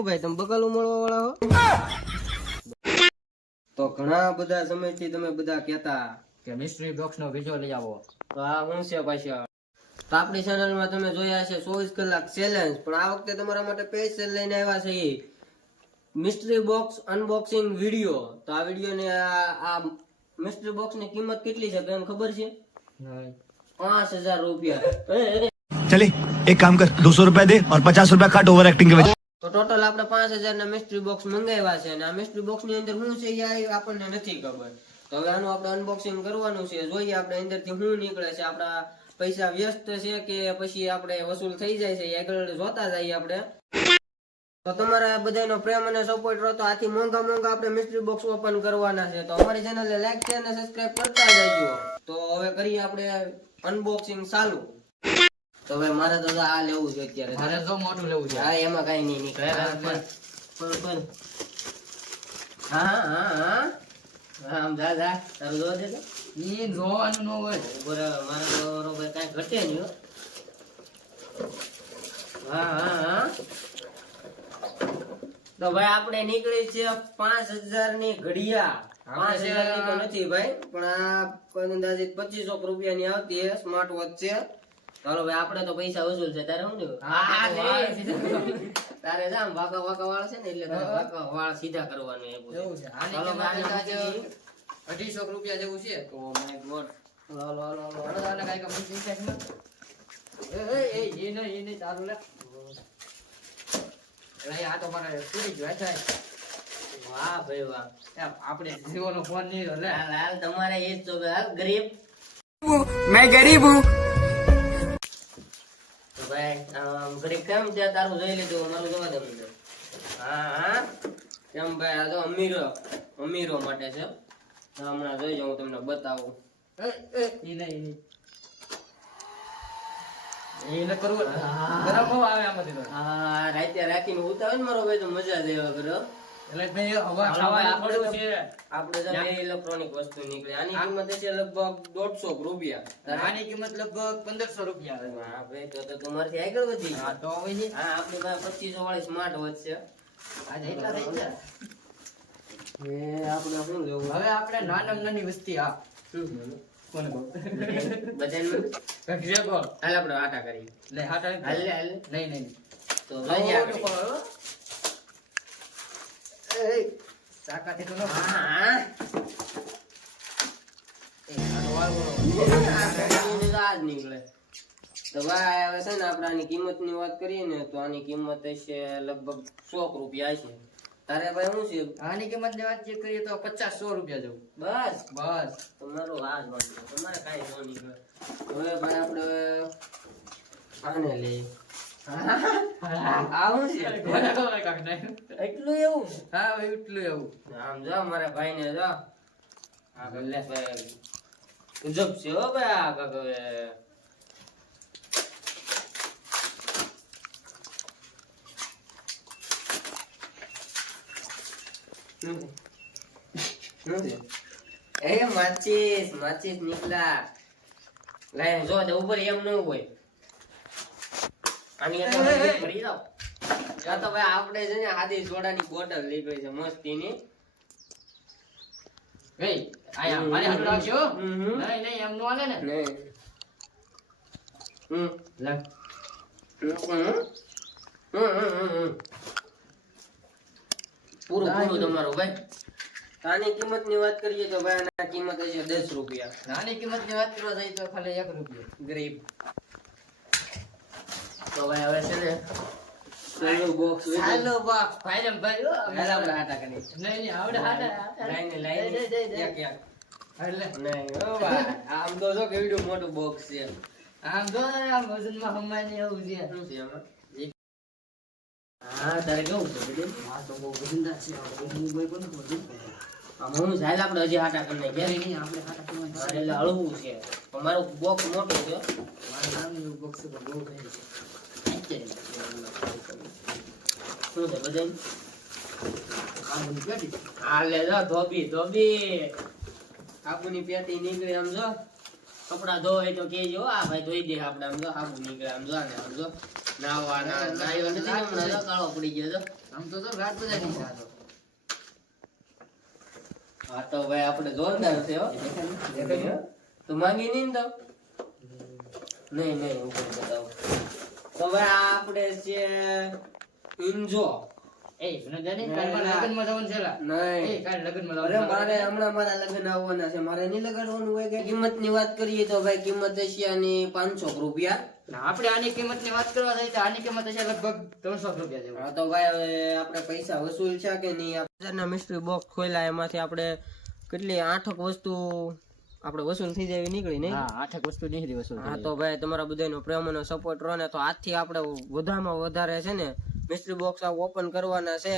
હું ભાઈ તમે બકાલું મળવા વાળા હો? તો ઘણા બધા સમયથી તમે બધા કહેતા કે મિસ્ટ્રી બોક્સ નો વિડિયો લઈ આવો. તો આ શું છે પાછા? તો આપણી ચેનલમાં તમે જોયા છે 24 કલાક ચેલેન્જ, પણ આ વખતે તમારા માટે સ્પેશિયલ લઈને આવ્યા છે મિસ્ટ્રી બોક્સ અનબોક્સિંગ વિડિયો. તો આ વિડિયો ને આ મિસ્ટ્રી બોક્સ ની કિંમત કેટલી છે તમને ખબર છે? 5000 રૂપિયા. चले एक काम कर 200 रुपया दे और 50 रुपया काट ओवर एक्टिंग के वजह। તો ટોટલ આપણે 5000 ના મિસ્ટ્રી બોક્સ મંગાવ્યા છે અને આ મિસ્ટ્રી બોક્સ ની અંદર શું છે એ આપણને નથી ખબર. તો હવે આનું આપણે અનબોક્સિંગ કરવાનું છે. જોઈએ આપણે અંદર થી શું નીકળે છે, આપડા પૈસા વ્યસ્ત છે કે પછી આપણે વસૂલ થઈ જાય છે, આગળ જોતા જઈએ આપણે. તો તમારા બધાનો પ્રેમ અને સપોર્ટ રહો તો આથી મોંઘા આપણે મિસ્ટ્રી બોક્સ ઓપન કરવાના છે. તો અમારી ચેનલને લાઈક શેર અને સબસ્ક્રાઇબ કરતા જજો. તો હવે કરીએ આપણે અનબોક્સિંગ ચાલુ. તો ભાઈ મારે તો આ લેવું છે અત્યારે. મારે તો મોટું લેવું છે. હા એમાં કઈ નહીં નીકળે. હા આમ જા તારું જોવા દે. ઈ જોવાનું ન હોય. બરાબર મારે તો ભાઈ કઈ ઘટે નહીં. હા તો ભાઈ આપણે નીકળી છે 5000 ની ઘડિયા. 5000 ની તો નથી ભાઈ, પણ આ અંદાજિત 2500 રૂપિયાની આવતી છે. સ્માર્ટ વોચ છે. ચાલો ભાઈ આપણે તો પૈસા વસૂલ છે. તારે શું તારે જામ વાકા વાળ છે ને એટલે વાકા વાળ સીધા કરવાનું એવું છે. ચાલો ભાઈ 250 રૂપિયા જેવું છે. Oh my God. હાલો કઈ કઈ એ નહીં ચાલુ લે. આ તો મારે પૂરી ગયો છે. વાહ ભાઈ વાહ. આપણે જીઓનો ફોન નહીં લે. હાલ તમારે એ જ તો ગરીબ. મેં ગરીબ હું. તો ભાઈ ગરીબ કેમ છે તારું જોઈ લીધું, મારું જોવા દે મને. હા કેમ ભાઈ આ તો અમીરો માટે છે. હમણાં જોઈ જાઉં તમને બતાવું. એને કરવું ગરમ બહુ આવે આમાંથી તો. હા રાતે રાખીને ઉતાવે ને મારો ભાઈ તો મજા જ આવ્યા કરો. એટલે ભાઈ હવા ખાવા પડ્યું છે. આપણે તો બે ઇલેક્ટ્રોનિક વસ્તુ નીકળે. આની કિંમત છે લગભગ 150 રૂપિયા. આની કિંમત લગભગ 1500 રૂપિયા આવે. હા ભાઈ તો તમારથી આગળ વધી. હા તો હવે હા આપણી પાસે 2500 વાળી સ્માર્ટ વોચ છે. આજે એટલા થઈ ગયા. આપણે શું જોવું હવે આપણે નાની વસ્તી આ કોને કહું બધાને કક્ષે કો હાલ આપણે આટા કરી લે હાટા હાલ નહીં તો ભાઈ આપણે સાકાથી તો ન હા આજ નીકળે. તો ભાઈ હવે છે ને આપણે આની કિંમતની વાત કરીએ ને તો આની કિંમત હશે લગભગ 100 રૂપિયા છે. તારે ભાઈ શું છે આની કિંમત ની વાત કરીએ તો 50-100 રૂપિયા જેવું. બસ તમારો હાથ વાંચો તમારે કાંઈ ન નીકળે. હવે ભાઈ આપણે આને લઈએ. આવું છે એટલું એવું. હા એટલું એવું. આમ જો મારા ભાઈ ને જો આગળ લે ભાઈ ઉજબ છે હો ભાઈ આ કાક હવે. એ માચીસ નીકળા લાઈન જો દે ઉપર એમ ન હોય. આની અંદર ભરી જાવ. આ તો ભાઈ આપણે છે ને આદી સોડાની બોટલ નીકળી છે મસ્તીની. ભાઈ આયા મારે હાથ રાખજો. નહીં એમ નો હાલે ને. નહીં લે પૂરું તમારું ભાઈ. આની કિંમત ની વાત કરીએ તો ભાઈ આની કિંમત છે 10 રૂપિયા. નાની કિંમત ની વાત કરવા જાય તો ખાલી 1 રૂપિયો. ગરીબ. તો ભાઈ હવે છે ને ચાલો બોક્સ ભાઈ આપણે હાટા કરી. નહીં આવડે હાટા લાઈન ક્યાં એટલે નહીં ઓ ભાઈ આમ તો જો કેવડું મોટું બોક્સ છે. આમ જો આમ વજનમાં હમાઈને એવું છે. શું છે આમાં? હા તારે કેવું છે બધું? આ તો બહુ વજનદાર છે. હું ભાઈ કોને વજન આમ હું ચાલ આપણે હજી હાટા કરી નાખીએ. નહીં આપણે હાટા કરવાનું મારે એટલે હળવું છે. અમારું બોક્સ મોટું છે. મારું નાનું બોક્સ બહુ ઘણું છે. શું છે બધા? આ બધું પેટી આ લે જો ધોબી આબુની પેટી નીકળી આમ જો. કપડા ધોય તો કેજો આ ભાઈ ધોઈ દે આપણે આમ જો હાબુ નીકળે આમ જો ને આમ જો નાવાના નાયો નથી ને હમણાં જો કાળો પડી ગયો જો આમ તો રાત બધા નહીં થતો. હા તો ભાઈ આપણે જોરદાર છે હો તો માંગી નહીં તો નહીં હું કરી બતાવું તો ભાઈ આ આપણે છે ઇન્જો એ વિનોદભાઈ, કાલ મારે લગ્નમાં જવાનું છે લા. નહીં એ કાલ લગ્નમાં અરે જવાનું છે. મારે હમણાં મારા લગ્ન આવવાના છે મારે નહીં લગાડવાનું હોય કે કિંમત ની વાત કરીએ તો ભાઈ કિંમત છે આની 500 રૂપિયા ના, આપણે આની કિંમતની વાત કરવા જઈએ તો આની કિંમત હશે લગભગ 300 રૂપિયા જેવું. હા તો ભાઈ હવે આપણે પૈસા વસૂલ છે કે નહીં ના મિસ્ટ્રી બોક્સ ખોલ્યા એમાંથી આપણે કેટલી 8 વસ્તુ આપણે વસૂલ થઈ જાય એવી નીકળી નહીં હા, 8 વસ્તુ નીકળી વસ્તુ. હા તો ભાઈ તમારા બધાનો પ્રેમનો સપોર્ટ રહે ને તો આજથી આપણે વધારેમાં વધારે છે ને મિસ્ટ્રી બોક્સ ઓપન કરવાના છે